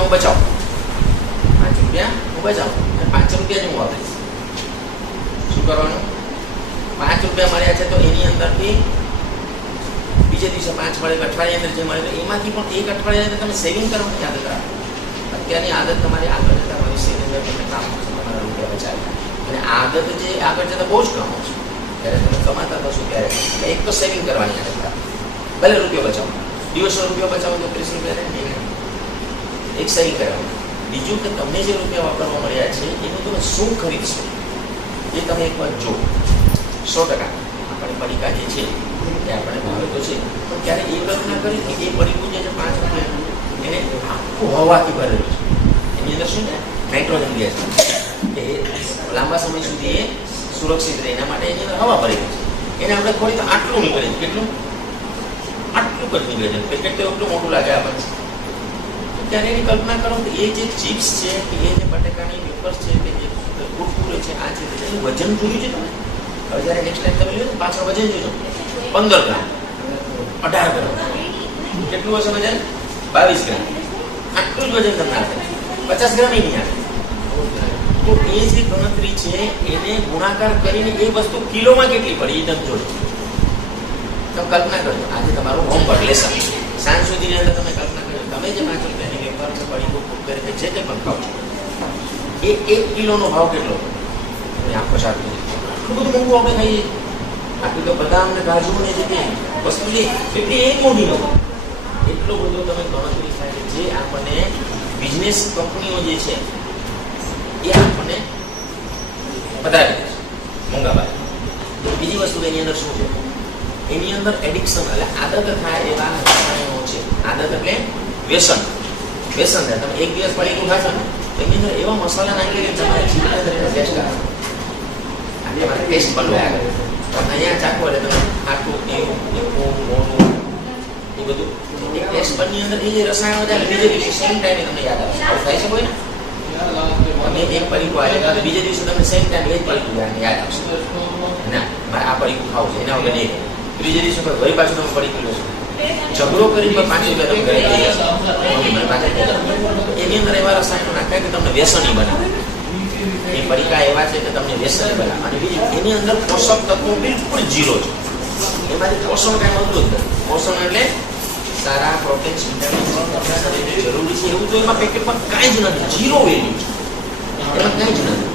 રૂપિયા હું બચાવું, 5 રૂપિયા હું બચાવું અને 5 રૂપિયા જ હું વાપરીશ. શું કરવાનું? 5 રૂપિયા મળ્યા છે તો એની અંદરથી બીજે દિવસે 5 મળે, અઠવાડિયા અંદર જે મળે તો એમાંથી પણ એક અઠવાડિયા અંદર તમે સેવિંગ કરવાની આદત રાખો. અત્યારની આદત તમારી આગળ જતા ભવિષ્યની અંદર તમને કામ આવશે, તમારા રૂપિયા બચાવે. અને આદત જે આગળ જતા બહુ જ કામ આવશે. જ્યારે તમે કમાતા થશો ત્યારે એક તો સેવિંગ કરવાની આદત રાખો. ભલે રૂપિયો બચાવો, દિવસનો રૂપિયો બચાવો તો 30 રૂપિયા રહે, એક સેવિંગ કરવાનું. બીજું કે તમને જે રૂપિયા વાપરવા મળ્યા છે એનું તમે શું ખરીદશો એ તમે એકવાર જો. 100% આપણે પડીકા જે છે એ આપણે ભાવે તો છે, પણ ક્યારે એ કલ્પના કરી કે એ પડીકું જે છે 5 રૂપિયા એને આખું હવાથી ભરેલું છે. એની અંદર શું છે? નાઇટ્રોજન ગેસ, કે લાંબા સમય સુધી એ સુરક્ષિત રહે એના માટે એની અંદર હવા ભરેલી છે. એને આપણે ખોરી તો આટલું નીકળે છે. કેટલું? આટલું જ નીકળે છે. પેકેટ તો એટલું મોટું લાગે આપણને. ત્યારે એની કલ્પના કરો કે એ જે ચિપ્સ છે કે એ જે બટાકાની વેફર્સ છે કે જે કુરકુરે છે આ છે એનું વજન જોયું છે તમે? હવે જ્યારે નેક્સ્ટ ટાઈમ તમે લ્યો ને પાછળ વજન જોજો, 15 ગ્રામ, 18 ગ્રામ, કેટલું હશે વજન? 22 ગ્રામ. આટલું જ વજન તમને આપે, 50 ગ્રામ નહીં આવે. તો એ જે ગણતરી છે એને ગુણાકાર કરીને એ વસ્તુ કિલોમાં કેટલી પડી એ તમે જોજો. તમે કલ્પના કરજો. આજે તમારું હોમવર્ક લેસન સાંજ સુધીની અંદર તમે કલ્પના કરજો. તમે જે 5 રૂપિયાની વેપાર છે પડી કરે જે કંઈ પણ ખાવ છો એ 1 કિલોનો ભાવ કેટલો? તમે આખો સારું આટલું બધું મોંઘું આપણે ખાઈએ. આટલું તો બદામ ને કાજુ ને જે વસ્તુ છે એટલી એક મોટી ન હોય. એટલો બધો તમે ગણતરી થાય કે જે આપણને બિઝનેસ કંપનીઓ જે છે એ આપણને વધારે દે છે મોંઘા ભાવે. બીજી વસ્તુ એની અંદર શું છે? એની અંદર એડિક્શન એટલે આદત થાય એવા રસાયણો છે. આદત એટલે વ્યસન. વ્યસન થાય. તમે એક દિવસ પડીકું ખાશો ને તો એની અંદર એવા મસાલા નાખી કે તમારે જીવન અંદર એનો ટેસ્ટ આવે. આજે મારે ટેસ્ટ પણ લે આગળ તમે અહીંયા ચાખો એટલે તમે આટલું એવું મોટું એ બધું એક ટેસ્ટ પરની અંદર એ જે રસાયણો જાય બીજે દિવસે સેમ ટાઈમે તમને યાદ આવે. આવું થાય છે કોઈ ને? તમે એક પડીકું આવે તો બીજે દિવસે તમને સેમ ટાઈમ એ જ પડીકું યાદ આવશે. ના મારે આ પડીકું ખાવું છે એના વગર નહીં. ત્રીજે દિવસે વળી પાછું તમે પડીકું લેશો. ઝઘડો કરીને 5 રૂપિયા તમે ઘરે લઈ જશો. એની અંદર એવા રસાયણો નાખ્યા કે તમને વ્યસની બનાવે. એ પડીકા એવા છે કે તમને વ્યસની બનાવે. અને બીજું એની અંદર પોષક તત્વો બિલકુલ 0 છે. એમાંથી પોષણ કાંઈ મળતું જ નથી. પોષણ એટલે સારા પ્રોટીન્સ વિટામિન્સ આપણા શરીરને જરૂરી છે એવું તો એમાં પેકેટમાં કાંઈ જ નથી. 0 વેલ્યુ છે એમાં કાંઈ જ નથી.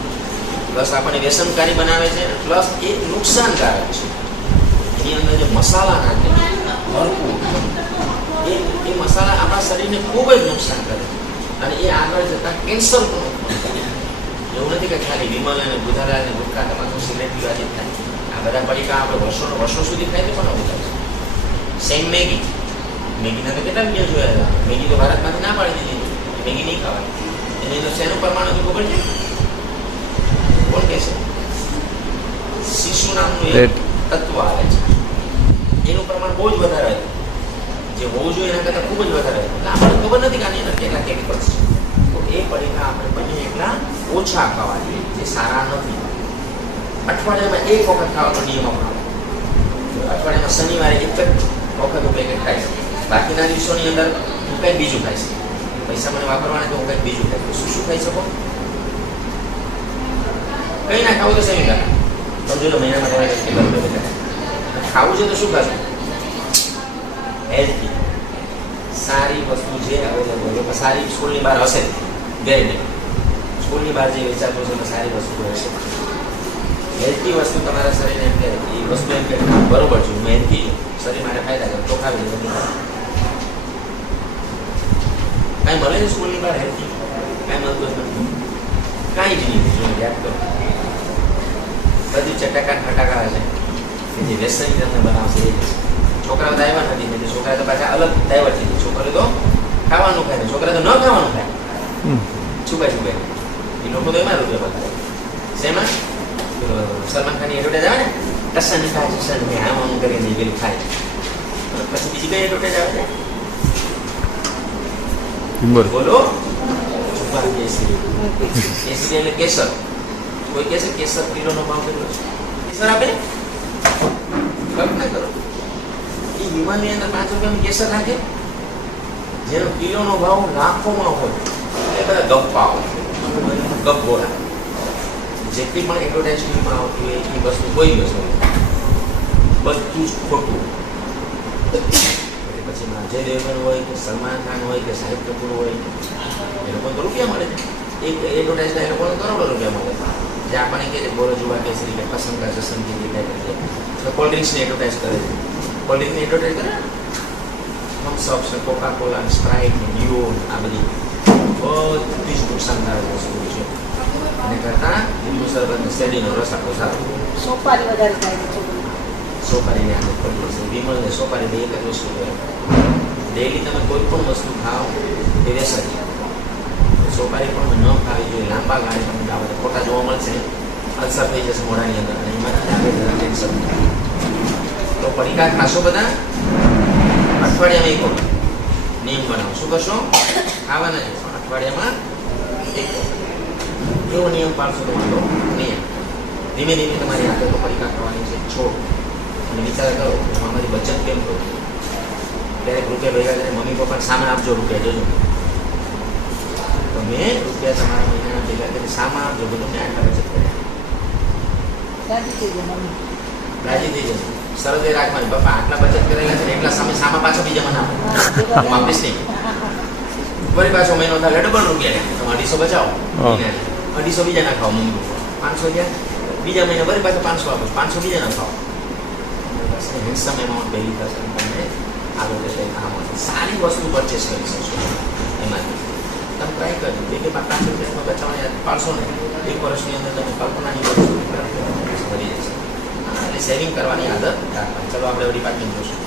પ્લસ આપણને વ્યસનકારી બનાવે છે પ્લસ એ નુકસાનકારક છે. એની અંદર જે મસાલા નાખે ભરપૂર એ મસાલા આપણા શરીરને ખૂબ જ નુકસાન કરે અને એ આગળ જતાં કેન્સર પણ ઉત્પન્ન કરે. એવું નથી કે ખાલી વિમલ અને બુધારા અને ગુટખા તમારું સિગરેટ પીવાથી થાય. આ બધા પડીકા આપણે વર્ષો સુધી ખાઈ પણ આવું થાય છે. સેમ મેગીના તો કેટલા વિડીયો જોયા હતા. મેગી તો ભારતમાંથી ના પાડી દીધી. મેગી નહીં ખાવાની. એની અંદર શેનું પ્રમાણ હતું ખબર છે? કોણ કહે છે? શીશુ નામનું એક તત્વ આવે છે. એનું પ્રમાણ બહુ જ વધારે હતું. જે હોવું જોઈએ એના કરતાં ખૂબ જ વધારે હતું. એટલે આપણને ખબર નથી કે આની અંદર કેટલા કેમિકલ્સ છે. તો એ પડીકા આપણે બને એટલા ઓછા ખાવા જોઈએ જે સારા નથી. અઠવાડિયામાં 1 વખત ખાવાનો નિયમ અપનાવો. અઠવાડિયામાં શનિવારે 1 જ વખત હું પેકેટ ખાઈશ. બાકીના દિવસોની અંદર હું કંઈક બીજું ખાઈશ. પૈસા મને વાપરવાના તો હું કંઈક બીજું ખાઈશ. શું ખાઈ શકો? કંઈ ના ખાવું તો સેવિંગ રાખો. સમજો લો મહિનામાં તમારે કેટલા રૂપિયા ખાવું છે તો શું ખાશું? હેલ્થી સારી વસ્તુ જે અવેલેબલ હોય. સારી સ્કૂલની બહાર હશે ગેરંટી. સ્કૂલની બહાર જે વેચાતું છે તો સારી વસ્તુ હશે. હેલ્થી વસ્તુ તમારા શરીરને એમ કે એ વસ્તુ એમ કે બરોબર છે હું હેલ્થી શરીર માટે ફાયદા કરે તો ખાવી દે. કાંઈ મળે છે સ્કૂલની બહાર હેલ્થી? કાંઈ મળતું જ નથી. કાંઈ જ નહીં. યાદ કરો બધી ચટાકા ફટાકા હશે કે જે વ્યસની તમને બનાવશે એ છોકરાઓ તો આવ્યા નથી ને છોકરા તો પાછા અલગ ડાયવર્ટ થઈ જાય. છોકરો તો ખાવાનું ખાય છોકરા તો ન ખાવાનું ખાય છુપાય એ લોકો તો એમાં રૂપિયા બતાવે. શેમાં? સલમાન ખાનની એડવર્ટાઈઝ આવે ને ટસન ખાય ટસન આમ આમ કરીને પેલું ખાય. પછી બીજી કઈ એડવર્ટાઈઝ આવે છે બોલો? છુપા કેસરી. કેસરી એટલે કેસર. કોઈ કહે છે કેસર કિલોનો ભાવ કેટલો છે? કેસર આપે કલ્પના કરો. એ વિમાનની અંદર 5 રૂપિયાનું કેસર નાખે જેનો કિલોનો ભાવ લાખોમાં હોય એ બધા ગપ્પાઓ, ગપગોળા. જેટલી પણ એડવર્ટાઇઝમેન્ટમાં આવતી હોય એ વસ્તુ કોઈ વસ્તુ બધું જ ખોટું. પછી અજય દેવગન હોય કે સલમાન ખાન હોય કે શાહિદ કપૂર હોય, એ લોકોને તો રૂપિયા મળે છે. એક એડવર્ટાઇઝના એ લોકોને કરોડો રૂપિયા મળે છે. જે આપણને કહે છે બોલો જુવા કેસરી કે પસંદ કરશે સંગીત એ તો કોલ્ડ ડ્રિંક્સની એડવર્ટાઇઝ કરે છે. કોલ્ડ ડ્રિંકની એડવર્ટાઇઝ કરે થમ્સઅપ છે, કોકા કોલા, સ્પ્રાઇટ, ડીઓ, આ બધી બધી જ નુકસાનદાયક વસ્તુ છે. અને કરતાં લીંબુ શરબત ને શેરડીનો રસ આપણો સારો. સોપારી વધારે થાય છે. સોપારીને આદત પડી જશે. વિમલ ને સોપારી બે એક જ વસ્તુ હોય. ડેલી તમે કોઈ પણ વસ્તુ ખાઓ એ વ્યસન છે. સોપારી પણ ન ખાવી જોઈએ. લાંબા ગાળે તમે જાઓ તો ખોટા જોવા મળશે, અલ્સર થઈ જશે મોઢાની અંદર અને એમાંથી આપણે ટેન્શન થાય. તો પડીકા ખાશો બધા અઠવાડિયામાં એક વખત નિયમ બનાવો. શું કરશો? ખાવાના જ પણ અઠવાડિયામાં એક વખત. એવો નિયમ પાડશો તો વાંધો નહીં. ધીમે ધીમે તમારી આદતો પડીકા ખાવાની છે છોડ અને વિચાર કરો હું અમારી બચત કેમ કરું. ક્યારેક રૂપિયા ભેગા કરીને મમ્મી પપ્પાને સામે આપજો, રૂપિયા જોજો તમે રૂપિયા તમારા મહિનાના ભેગા કરીને સામે આપજો, બધું મેં આટલા બચત કર્યા. રાજી થઈ જશે. સરસ એ રાખવાની પપ્પા આટલા બચત કરેલા છે ને એટલા સામે સામા પાછા બીજા મને આપો, હું આપીશ નહીં. વળી પાછો મહિનો થાય ડબલ રૂપિયા તમે 250 બચાવો, 250 બીજા ના ખાઓ. મમ્મી 500 ગયા બીજા મહિને વળી પાછા 500 આપો, 500 બીજા ના ખાઓ. હેન્ડસમ એમાઉન્ટ ભેગી થશે તમને આગળ જતા કામ આવશે. સારી વસ્તુ પરચેસ કરી શકશો એમાંથી. તમે ટ્રાય કરજો. બે કે 5 રૂપિયામાં બચાવવાની પાડશો ને 1 વર્ષની અંદર તમે કલ્પનાની વસ્તુ ભરી જશે. એટલે સેવિંગ કરવાની આદત રાખવાની. ચલો આપણે વળી પાછળ જોશું.